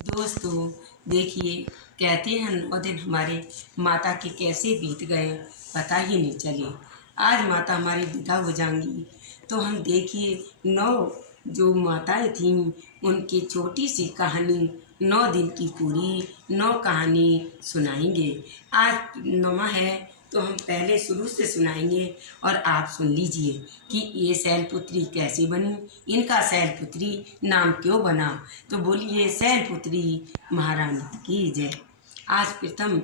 दोस्तों देखिए, कहते हैं 9 दिन हमारे माता के कैसे बीत गए पता ही नहीं चले। आज माता हमारी विदा हो जाएंगी तो हम देखिए 9 जो माताएं थीं उनकी छोटी सी कहानी 9 दिन की पूरी 9 कहानी सुनाएंगे। आज 9वां है तो हम पहले शुरू से सुनाएंगे और आप सुन लीजिए कि ये शैलपुत्री कैसे बनी, इनका शैलपुत्री नाम क्यों बना। तो बोलिए शैलपुत्री महारानी की जय। आज प्रथम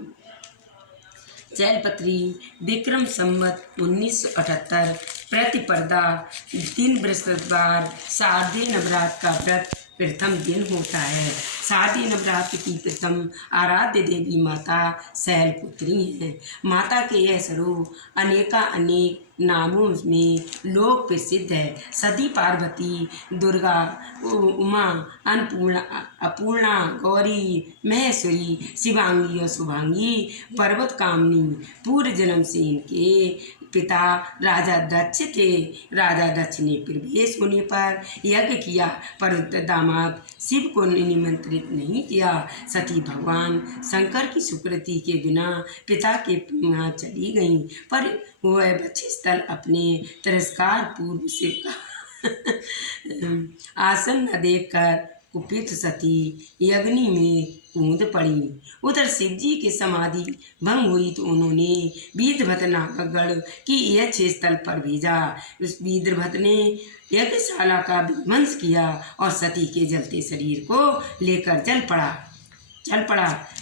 शैलपुत्री विक्रम संवत 1978 प्रतिपदा दिन बृहस्पतिवार शारदीय नवरात्र का व्रत प्रथम दिन होता है। शारदीय नवरात्र की प्रथम आराध्य देवी माता शैलपुत्री हैं। माता के यह स्वरूप अनेक नामों में लोक प्रसिद्ध है। सती, पार्वती, दुर्गा, उमा, अन्नपूर्णा, अपूर्णा, गौरी, महेश्वरी, शिवांगी और शुभांगी, पर्वत कामनी। पूर्व जन्म से इनके पिता राजा दक्ष थे। राजा दक्ष ने प्रवेश होने पर यज्ञ किया पर दामाद शिव को निमंत्रित नहीं किया। सती भगवान शंकर की स्वीकृति के बिना पिता के यहाँ चली गईं, पर वह वक्षस्थल अपने तिरस्कार पूर्व शिव का आसन न देखकर कुपित सती अग्नि में कूद पड़ी। उधर शिवजी की समाधि भंग हुई तो उन्होंने वीरभद्र नामक गढ़ की यज्ञ स्थल पर भेजा। उस वीरभद्र ने यज्ञशाला का विध्वंस किया और सती के जलते शरीर को लेकर चल पड़ा।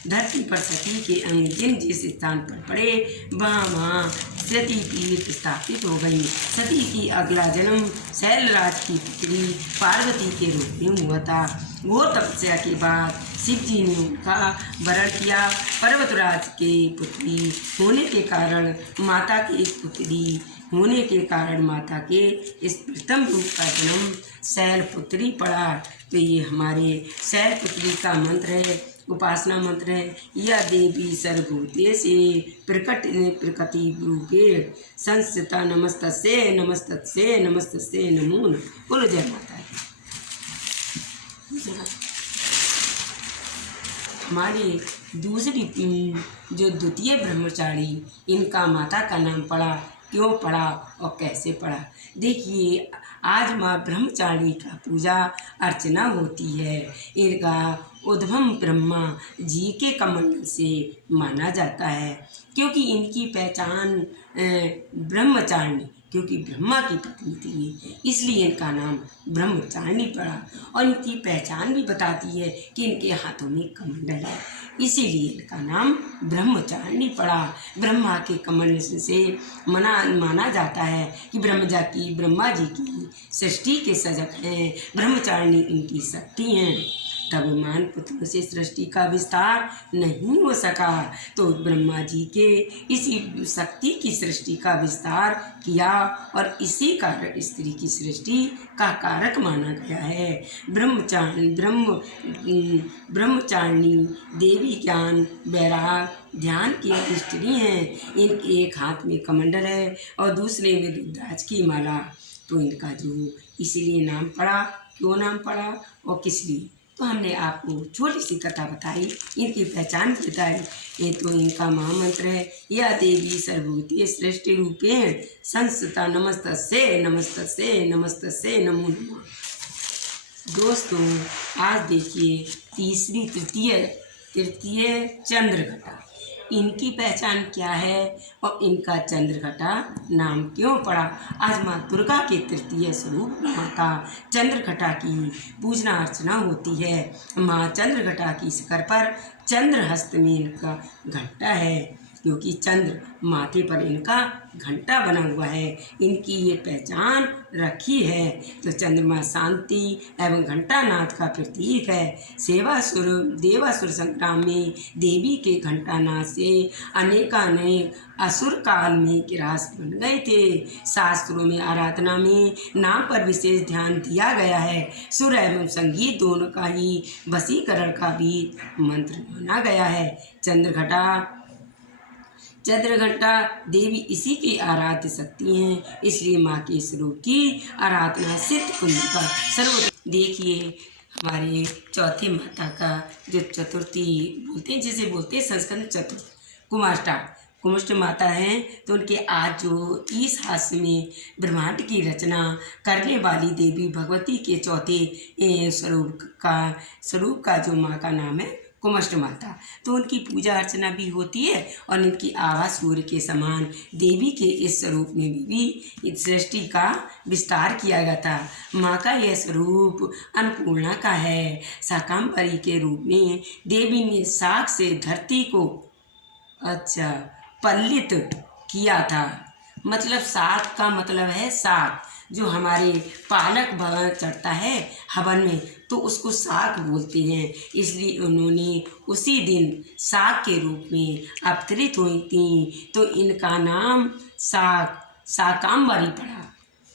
धरती पर सती के अंग जिस स्थान पर पड़े वहाँ सती पीठ स्थापित हो गई। सती की अगला जन्म शैलराज की पुत्री पार्वती के रूप में हुआ था। घोर तपस्या के बाद शिवजी ने उनका वरण किया। पर्वतराज के पुत्री होने के कारण माता के इस प्रथम रूप का जन्म शैलपुत्री पड़ा। तो ये हमारे शैलपुत्री का मंत्र है, उपासना मंत्र है। या देवी सर्वभूतेषु प्रकृति रूपेण संस्थिता नमस्तस्यै नमस्तस्यै नमस्तस्यै नमो नमः। बोलो जय माता दी। हमारी दूसरी जो द्वितीय ब्रह्मचारी, इनका माता का नाम पड़ा, क्यों पड़ा और कैसे पड़ा। देखिए, आज माँ ब्रह्मचारी का पूजा अर्चना होती है। इनका उद्भव ब्रह्मा जी के कमंडल से माना जाता है, क्योंकि इनकी पहचान ब्रह्मचारिणी, क्योंकि ब्रह्मा की पत्नी थी, इसलिए इनका नाम ब्रह्मचारिणी पड़ा। और इनकी पहचान भी बताती है कि इनके हाथों में कमंडल है, इसीलिए इनका नाम ब्रह्मचारिणी पड़ा। ब्रह्मा के कमंडल से माना जाता है कि ब्रह्मा जी की सृष्टि के सजग हैं। ब्रह्मचारिणी इनकी शक्ति हैं। तब मान पुत्रों से सृष्टि का विस्तार नहीं हो सका, तो ब्रह्मा जी के इसी शक्ति की सृष्टि का विस्तार किया और इसी कारण स्त्री की सृष्टि का कारक माना गया है। ब्रह्मचारिणी देवी ज्ञान, वैराग, ध्यान की स्त्री हैं। इनके एक हाथ में कमंडल है और दूसरे में रुद्राक्ष की माला। तो इनका जो इसीलिए नाम पड़ा, क्यों नाम पड़ा और किस लिए, तो हमने आपको छोटी सी कथा बताई, इनकी पहचान बताई। ये तो इनका महामंत्र है, या देवी सर्वभूतेषु सृष्टि रूपेण संस्थिता नमस्तस्यै नमस्तस्यै नमस्तस्यै नमो नमः। दोस्तों, आज देखिए तृतीय चंद्रघटा, इनकी पहचान क्या है और इनका चंद्रघटा नाम क्यों पड़ा। आज माँ दुर्गा के तृतीय स्वरूप माता चंद्रघटा की पूजना अर्चना होती है। माँ चंद्रघटा की शिखर पर चंद्रहस्त में इनका घंटा है, क्योंकि चंद्र माथे पर इनका घंटा बना हुआ है, इनकी ये पहचान रखी है। तो चंद्रमा शांति एवं घंटानाथ का प्रतीक है। देवासुर संग्राम में देवी के घंटानाथ से अनेक असुर काल में ग्रास बन गए थे। शास्त्रों में आराधना में नाम पर विशेष ध्यान दिया गया है। सुर एवं संगीत दोनों का ही वशीकरण का भी मंत्र माना गया है। चंद्रघंटा देवी इसी की आराध्य शक्ति हैं, इसलिए माँ के स्वरूप की आराधना सिद्ध कुंड का सर्व। देखिए, हमारे चौथी माता का जो चतुर्थी बोलते हैं, जिसे बोलते हैं संस्कृत में चतुर्थ कुमुष्ट माता हैं, तो उनके आज जो इस हास्य में ब्रह्मांड की रचना करने वाली देवी भगवती के चौथे स्वरूप का जो माँ का नाम है कुमुष्ट माता। तो उनकी पूजा अर्चना भी होती है और इनकी आभा सूर्य के समान देवी के इस स्वरूप में भी इस सृष्टि का विस्तार किया गया था। माँ का यह स्वरूप अन्नपूर्णा का है। शाकंभरी के रूप में देवी ने शाक से धरती को पल्लित किया था। मतलब शाक का मतलब है शाक, जो हमारे पालक भवन चढ़ता है हवन में, तो उसको शाक बोलते हैं। इसलिए उन्होंने उसी दिन शाक के रूप में अवतरित हुई थी, तो इनका नाम शाकंभरी पड़ा।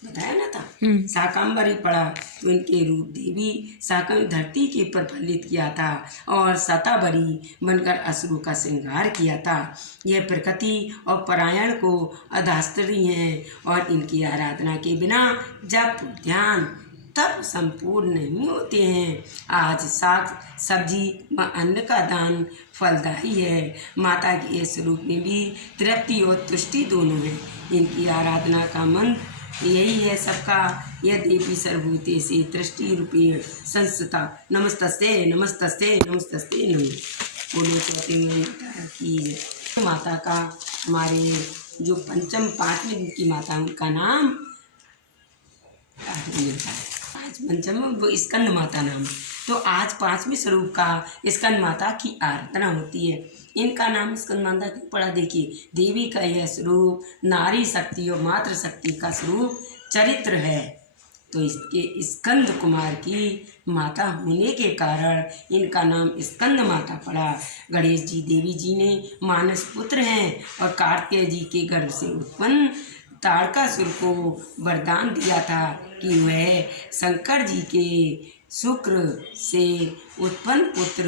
बताया ना था, शाकंभरी पड़ा। तो इनके रूप देवी शाकं धरती के प्रफुल्लित किया था और शतावरी बनकर असुरों का श्रृंगार किया था। यह प्रकृति और परायण को अधास्त्री हैं और इनकी आराधना के बिना जप ध्यान तब संपूर्ण नहीं होते हैं। आज साग सब्जी व अन्न का दान फलदायी है। माता के इस स्वरूप में भी तृप्ति और तुष्टि दोनों है। इनकी आराधना का मंत्र यही है सबका, यह देवी सर्वभूते से दृष्टि रूपेण संस्था नमस्तस्ते नमस्तस्ते नमस्तस्ते नमो। बोलो चौथे माता की। माता का हमारे जो पांचवें दिन की माता उनका नाम मिलता है। आज पंचम वो स्कंद माता नाम। तो आज पांचवें स्वरूप का स्कंद माता की आराधना होती है। इनका नाम स्कंद माता क्यों पड़ा? देखिए, देवी का यह स्वरूप नारी शक्ति और मातृ शक्ति का स्वरूप चरित्र है। तो इसके स्कंद कुमार की माता होने के कारण इनका नाम स्कंद माता पड़ा। गणेश जी देवी जी ने मानस पुत्र हैं और कार्तिकेय जी के गर्भ से उत्पन्न तारकासुर को वरदान दिया था कि वह शंकर जी के शुक्र से उत्पन्न पुत्र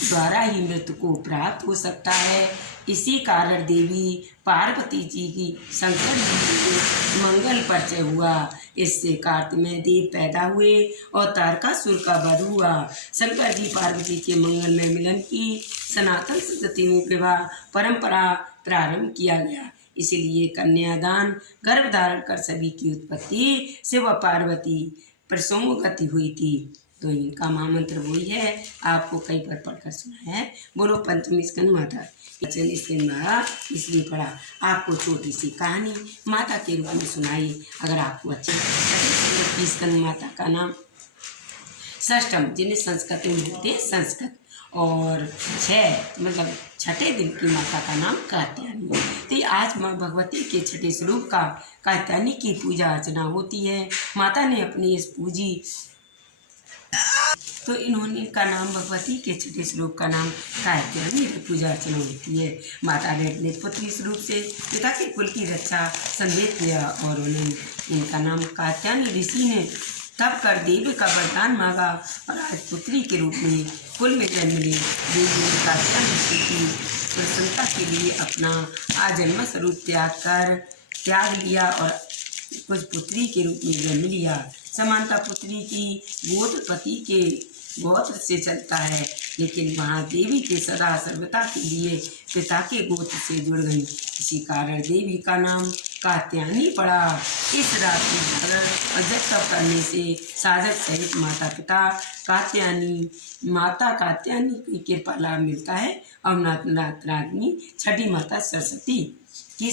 द्वारा ही मृत्यु को प्राप्त हो सकता है। इसी कारण देवी पार्वती जी की शंकर जी से मंगल परिचय हुआ। इससे कार्तिक में देव पैदा हुए और तारकासुर का वध हुआ। शंकर जी पार्वती के मंगलमय मिलन की सनातन संस्कृति में विवाह परंपरा प्रारंभ किया गया। इसलिए कन्यादान गर्भ धारण कर सभी की उत्पत्ति शिव पार्वती प्रसंगति हुई थी। तो इनका महामंत्र वही है, आपको कई बार पढ़कर सुना है। बोलो पंचमी स्कंद माता। स्कंद माता इसलिए पढ़ा, आपको छोटी सी कहानी माता के रूप में सुनाई। अगर आपको अच्छी लगी स्कंद माता का नाम षष्ठम, जिन्हें संस्कृत में बोलते हैं संस्कृत, और मतलब छठे दिन की माता का नाम कात्यायनी। तो आज माँ भगवती के छठे स्वरूप का कात्यायनी की पूजा अर्चना होती है। माता ने अपनी इस पूजी तो इन्होंने का नाम भगवती के छठे स्वरूप का नाम कात्यायनी पूजा अर्चना होती है। माता ने अपने पुत्री स्वरूप से पिता के कुल की रक्षा संदेश किया और उन्हें इनका नाम कात्यायनी ऋषि ने तब कर देवी का वरदान मांगा और आज पुत्री के रूप में कुल में जन्म ली। देवी ने कात्यायनी ऋषि की प्रसन्नता के लिए अपना आजन्म स्वरूप त्याग लिया और कुछ पुत्री के रूप में जन्म लिया। समानता पुत्री की गोत्रपति के गोत्र से चलता है, लेकिन वहाँ देवी के सदा सर्वदा के लिए पिता के गोत्र से जुड़ गई। इसी कारण देवी का नाम कात्यायनी पड़ा। इस रात्रि जागर और जप तप करने से साधक सहित माता कात्यायनी की कृपा लाभ मिलता है और नवरात्रि छठी माता सरस्वती की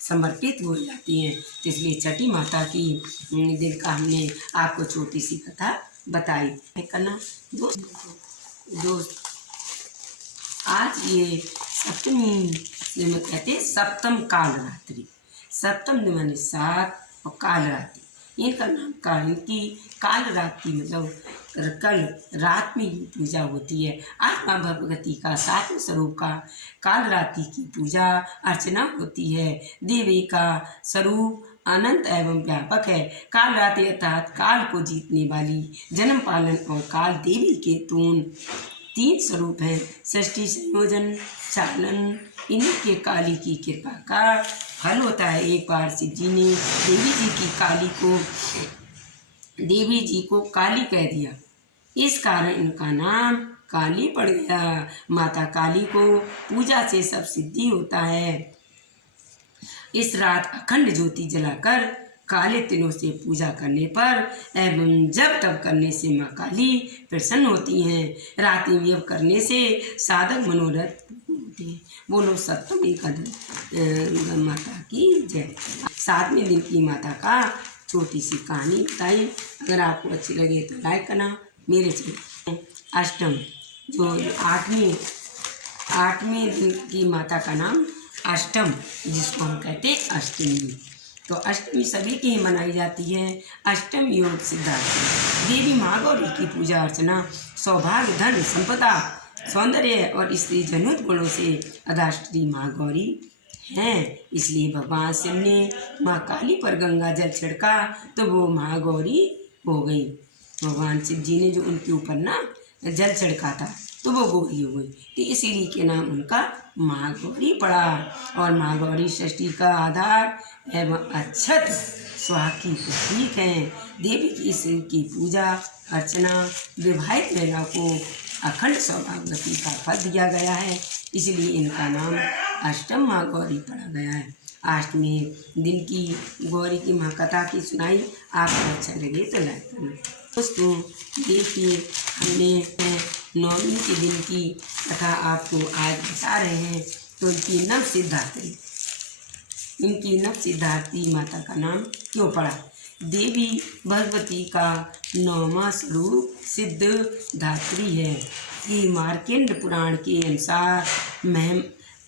समर्पित हो जाती हैं। तो इसलिए छठी माता की दिन का हमने आपको छोटी सी कथा बताई करना। दोस्त आज ये सप्तमी में कहते हैं सप्तम कालरात्रि। सप्तम माने 7 और कालरात्रि, इनका नाम इनकी कालरात्रि मतलब कल रात में ही पूजा होती है। आज माँ भगवती का 7वें स्वरूप का कालरात्रि की पूजा अर्चना होती है। देवी का स्वरूप अनंत एवं व्यापक है। कालरात्रि अर्थात काल को जीतने वाली, जन्म पालन और काल देवी के 3 स्वरूप हैं। सृष्टि संयोजन चालन इन्हीं के काली की कृपा का फल होता है। एक बार शिव जी ने देवी जी को काली कह दिया। इस कारण इनका नाम काली पड़ गया। माता काली को पूजा से सब सिद्धि होता है। इस रात अखंड ज्योति जलाकर काले तिलों से पूजा करने पर एवं जब तब करने से माँ काली प्रसन्न होती हैं। रात्रि में करने से साधक मनोरथ पूर्ण होते हैं। बोलो सप्तमी कदम माता की जय। 7वें दिन की माता का छोटी सी कहानी बताई। अगर आपको अच्छी लगे तो लाइक करना। मेरे चैनल अष्टम जो 8वें दिन की माता का नाम अष्टम, जिसको हम कहते हैं अष्टमी। तो अष्टमी सभी की ही मनाई जाती है। अष्टम योग सिद्धार्थ देवी माँ गौरी की पूजा अर्चना सौभाग्य, धन, संपदा, सौंदर्य और स्त्री जनुत गुणों से अदाष्टी माँ गौरी हैं। इसलिए भगवान शिव ने माँ काली पर गंगा जल छिड़का तो वो माँ गौरी हो गई। भगवान शिव जी ने जो उनके ऊपर ना जल छिड़का था तो वो गौरी हो गई, तो इसीलिए के नाम उनका माँ गौरी पड़ा। और माँ गौरी षष्ठी का आधार एवं अक्षत स्वाहा की प्रतीक है। देवी की शिव की पूजा अर्चना विवाहित महिला को अखंड सौभाग्यवती का फल दिया गया है, इसलिए इनका नाम अष्टम माँ गौरी पड़ा गया है। 8वें दिन की गौरी की महाकथा की सुनाई। आपको अच्छा लगे तो लाइक करना। दोस्तों देखिए, हमने 9वीं के दिन की कथा आपको आज बता रहे हैं। तो इनकी नव सिद्धार्थी माता का नाम क्यों पड़ा? देवी भगवती का 9वां स्वरूप सिद्धधात्री है कि मार्कंड पुराण के अनुसार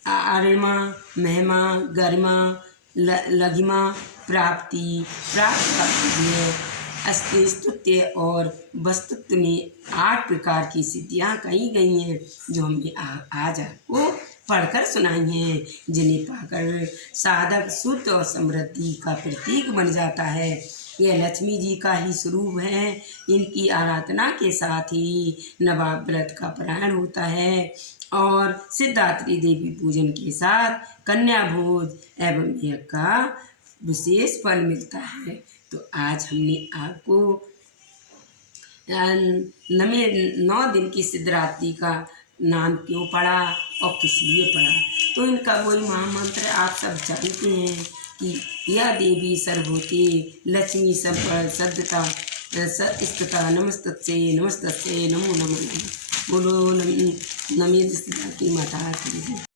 आर्यमा, महिमा, गरिमा, लघिमा प्राप्ति प्राप्त करती है। अस्तित्व और वस्तुत्व में 8 प्रकार की सिद्धियाँ कही गई हैं, जो हमने आज आपको पढ़कर सुनाई हैं, जिन्हें पाकर साधक शुद्ध और समृद्धि का प्रतीक बन जाता है। यह लक्ष्मी जी का ही स्वरूप है। इनकी आराधना के साथ ही नवाब व्रत का पारायण होता है और सिद्धात्री देवी पूजन के साथ कन्या भोज एवं यज्ञ का विशेष फल मिलता है। तो आज हमने आपको 9 दिन की सिद्धरात्रि का नाम क्यों पड़ा और किस लिए पड़ा, तो इनका वही महामंत्र आप सब जानते हैं कि यह देवी सर्वभूते लक्ष्मी सद्यता स्तुता नमस्तस्यै नमस्तस्यै नमो नमः। बोलो नमी सिद्धार्थी माता की।